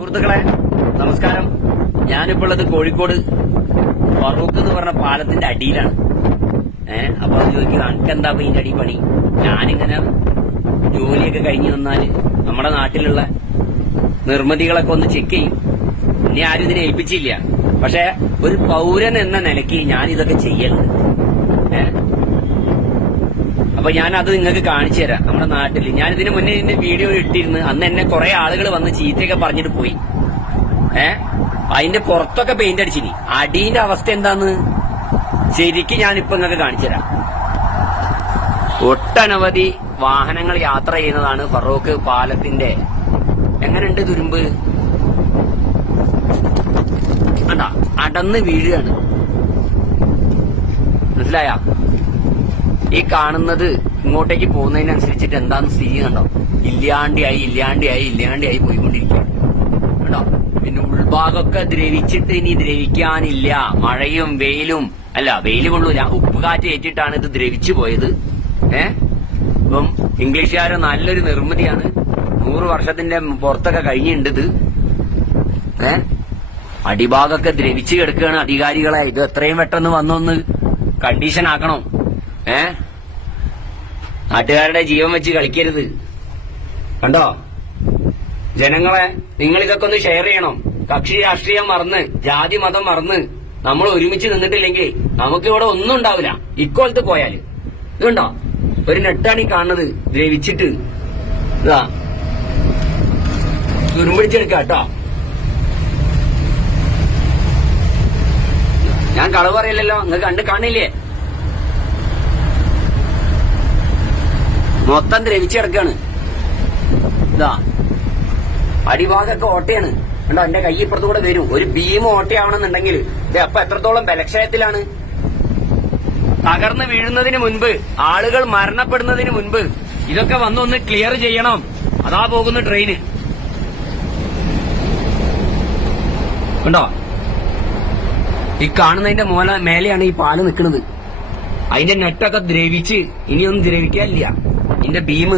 സുഹൃത്തുക്കളെ നമസ്കാരം. ഞാനിപ്പോൾ ഉള്ളത് കോഴിക്കോട്. ഫറൂഖ് എന്ന് പറഞ്ഞ പാലത്തിന്റെ അടിയിലാണ്. ഏഹ് അപ്പൊ അത് ചോദിക്കുക അനക്കെന്താ അപ്പൊ ഇതിന്റെ അടി പണി? ഞാനിങ്ങനെ ജോലിയൊക്കെ കഴിഞ്ഞു വന്നാൽ നമ്മുടെ നാട്ടിലുള്ള നിർമ്മിതികളൊക്കെ ഒന്ന് ചെക്ക് ചെയ്യും. ഇനി ആരും ഇതിനെ ഏൽപ്പിച്ചില്ല. പക്ഷെ ഒരു പൗരൻ എന്ന നിലയ്ക്ക് ഞാൻ ഇതൊക്കെ ചെയ്യലുണ്ട്. ഏഹ് അപ്പൊ ഞാൻ അത് നിങ്ങൾക്ക് കാണിച്ചു തരാം നമ്മുടെ നാട്ടിൽ ഞാൻ ഇതിന് മുന്നേ ഇതിന്റെ വീഡിയോ ഇട്ടിരുന്നു അന്ന് എന്നെ കുറെ ആളുകൾ വന്ന് ചീത്തയൊക്കെ പറഞ്ഞിട്ട് പോയി. ഏ? അതിന്റെ പുറത്തൊക്കെ പെയിന്റ് അടിച്ചിനി. അടീന്റെ അവസ്ഥ എന്താന്ന്? ശരിക്കും ഞാൻ ഇപ്പൊ നിങ്ങൾക്ക് കാണിച്ചു തരാം. ഒട്ടനവധി വാഹനങ്ങൾ യാത്ര ചെയ്യുന്നതാണ് ഫറൂഖ് പാലത്തിന്റെ. എങ്ങനെയുണ്ട് തുരുമ്പ്? അടന്ന് വീഴുകയാണ്. മനസ്സിലായ? ഈ കാണുന്നത് ഇങ്ങോട്ടേക്ക് പോകുന്നതിനനുസരിച്ചിട്ട് എന്താന്ന് സ്ഥിതി കണ്ടോ ഇല്ലാണ്ടിയായി ഇല്ലാണ്ടിയായി ഇല്ലാണ്ടിയായി പോയിക്കൊണ്ടിരിക്കുക കണ്ടോ? പിന്നെ ഉൾഭാഗമൊക്കെ ദ്രവിച്ചിട്ട് ഇനി ദ്രവിക്കാനില്ല. മഴയും വെയിലും അല്ല വെയിൽ കൊള്ളൂല ഉപ്പുകാറ്റ് ഏറ്റിട്ടാണ് ഇത് ദ്രവിച്ചു പോയത്. ഏ? ഇപ്പം ഇംഗ്ലീഷുകാരെ നല്ലൊരു നിർമ്മിതിയാണ്. നൂറ് വർഷത്തിന്റെ പുറത്തൊക്കെ കഴിഞ്ഞിട്ടുണ്ട് ഏ? അടിഭാഗമൊക്കെ ദ്രവിച്ചു കിടക്കുകയാണ് അധികാരികളെ. ഇത് എത്രയും പെട്ടെന്ന് വന്നൊന്ന് കണ്ടീഷൻ ആക്കണം. ഏ? നാട്ടുകാരുടെ ജീവൻ വെച്ച് കളിക്കരുത്. കണ്ടോ? ജനങ്ങളെ നിങ്ങൾ ഇതൊക്കെ ഒന്ന് ഷെയർ ചെയ്യണം. കക്ഷി രാഷ്ട്രീയം മറന്ന് ജാതി മതം മറന്ന് നമ്മൾ ഒരുമിച്ച് നിന്നിട്ടില്ലെങ്കിൽ നമുക്കിവിടെ ഒന്നും ഉണ്ടാവില്ല. ഇക്കോലത്ത് പോയാൽ. ഇതുണ്ടോ ഒരു നെട്ടാണ് ഈ കാണുന്നത്. ദ്രവിച്ചിട്ട് ഇതാ. തുരുമ്പിടിച്ചെടുക്കാം കേട്ടോ. ഞാൻ കളവ് പറയില്ലല്ലോ. നിങ്ങൾ കണ്ട് കാണില്ലേ? മൊത്തം ദ്രവിച്ചു കിടക്കാണ്. ഇതാ. അടിഭാഗമൊക്കെ ഓട്ടയാണ്. കണ്ടോ എന്റെ കൈ ഇപ്പുറത്തുകൂടെ വരും. ഒരു ഭീമ ഓട്ടയാവണമെന്നുണ്ടെങ്കിൽ അപ്പൊ എത്രത്തോളം ബലക്ഷയത്തിലാണ്? തകർന്നു വീഴുന്നതിന് മുൻപ് ആളുകൾ മരണപ്പെടുന്നതിന് മുൻപ് ഇതൊക്കെ വന്നൊന്ന് ക്ലിയർ ചെയ്യണം. അതാ പോകുന്ന ട്രെയിന് കണ്ടോ? ഈ കാണുന്നതിന്റെ മോല മേലെയാണ് ഈ പാൽ നിൽക്കുന്നത്. അതിന്റെ നെറ്റൊക്കെ ദ്രവിച്ച് ഇനിയൊന്നും ദ്രവിക്കാനില്ല. ഇതിന്റെ ബീം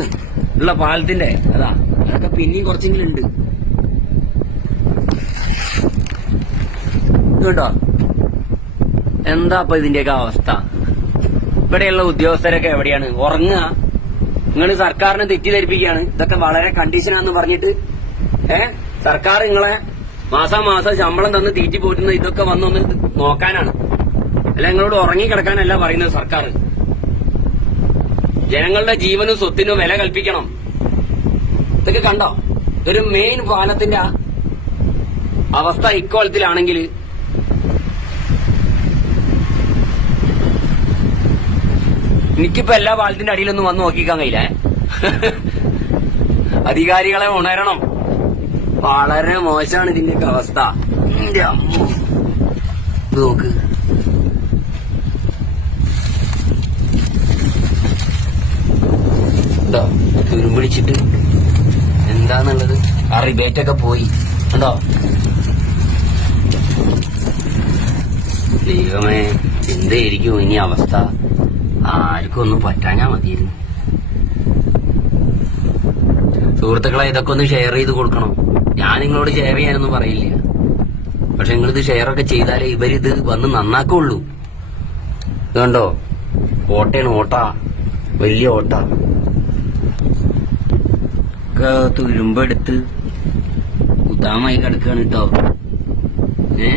ഉള്ള പാലത്തിന്റെ അതാ അതൊക്കെ പിന്നെയും കുറച്ചെങ്കിലും ഉണ്ട്. കേട്ടോ എന്താ ഇപ്പൊ ഇതിന്റെയൊക്കെ അവസ്ഥ? ഇവിടെയുള്ള ഉദ്യോഗസ്ഥരൊക്കെ എവിടെയാണ്? ഉറങ്ങുക. നിങ്ങൾ സർക്കാരിനെ തെറ്റിദ്ധരിപ്പിക്കുകയാണ്. ഇതൊക്കെ വളരെ കണ്ടീഷനാന്ന് പറഞ്ഞിട്ട് ഏ? സർക്കാർ നിങ്ങളെ മാസം മാസം ശമ്പളം തന്ന് തീറ്റി പോറ്റുന്ന ഇതൊക്കെ വന്നൊന്ന് നോക്കാനാണ്. അല്ല നിങ്ങളോട് ഉറങ്ങി കിടക്കാനല്ല പറയുന്നത് സർക്കാർ. ജനങ്ങളുടെ ജീവനും സ്വത്തിനും വില കൽപ്പിക്കണം. ഇതൊക്കെ കണ്ടോ? ഒരു മെയിൻ പാലത്തിന്റെ അവസ്ഥ ഇക്കോളത്തിലാണെങ്കിൽ എനിക്കിപ്പോ എല്ലാ പാലത്തിന്റെ അടിയിലൊന്നും വന്ന് നോക്കിക്കാൻ കഴിയില്ല. അധികാരികളെ ഉണരണം. വളരെ മോശമാണ് ഇതിന്റെയൊക്കെ അവസ്ഥ. നോക്ക് ഉണ്ടോ തുരുമ്പിടിച്ചിട്ട് എന്താന്നുള്ളത്? ആ റിബേറ്റ് ഒക്കെ പോയി. ഉണ്ടോ ദൈവമേ എന്തായിരിക്കും ഇനി അവസ്ഥ? ആർക്കും ഒന്നും പറ്റാഞ്ഞാ മതിയിരുന്നു സുഹൃത്തുക്കളെ ഇതൊക്കെ ഒന്ന് ഷെയർ ചെയ്ത് കൊടുക്കണം. ഞാൻ നിങ്ങളോട് ഷെയർ ചെയ്യാനൊന്നും പറയില്ല. പക്ഷെ നിങ്ങളിത് ഷെയർ ഒക്കെ ചെയ്താലേ ഇവരിത് വന്ന് നന്നാക്കുള്ളൂ. ഇതുണ്ടോ? ഓട്ടയാണ് ഓട്ട. വലിയ ഓട്ട. ഒക്കെ തുരുമ്പെടുത്ത് കുത്താമായി കിടക്കാണ് കേട്ടോ ഏ?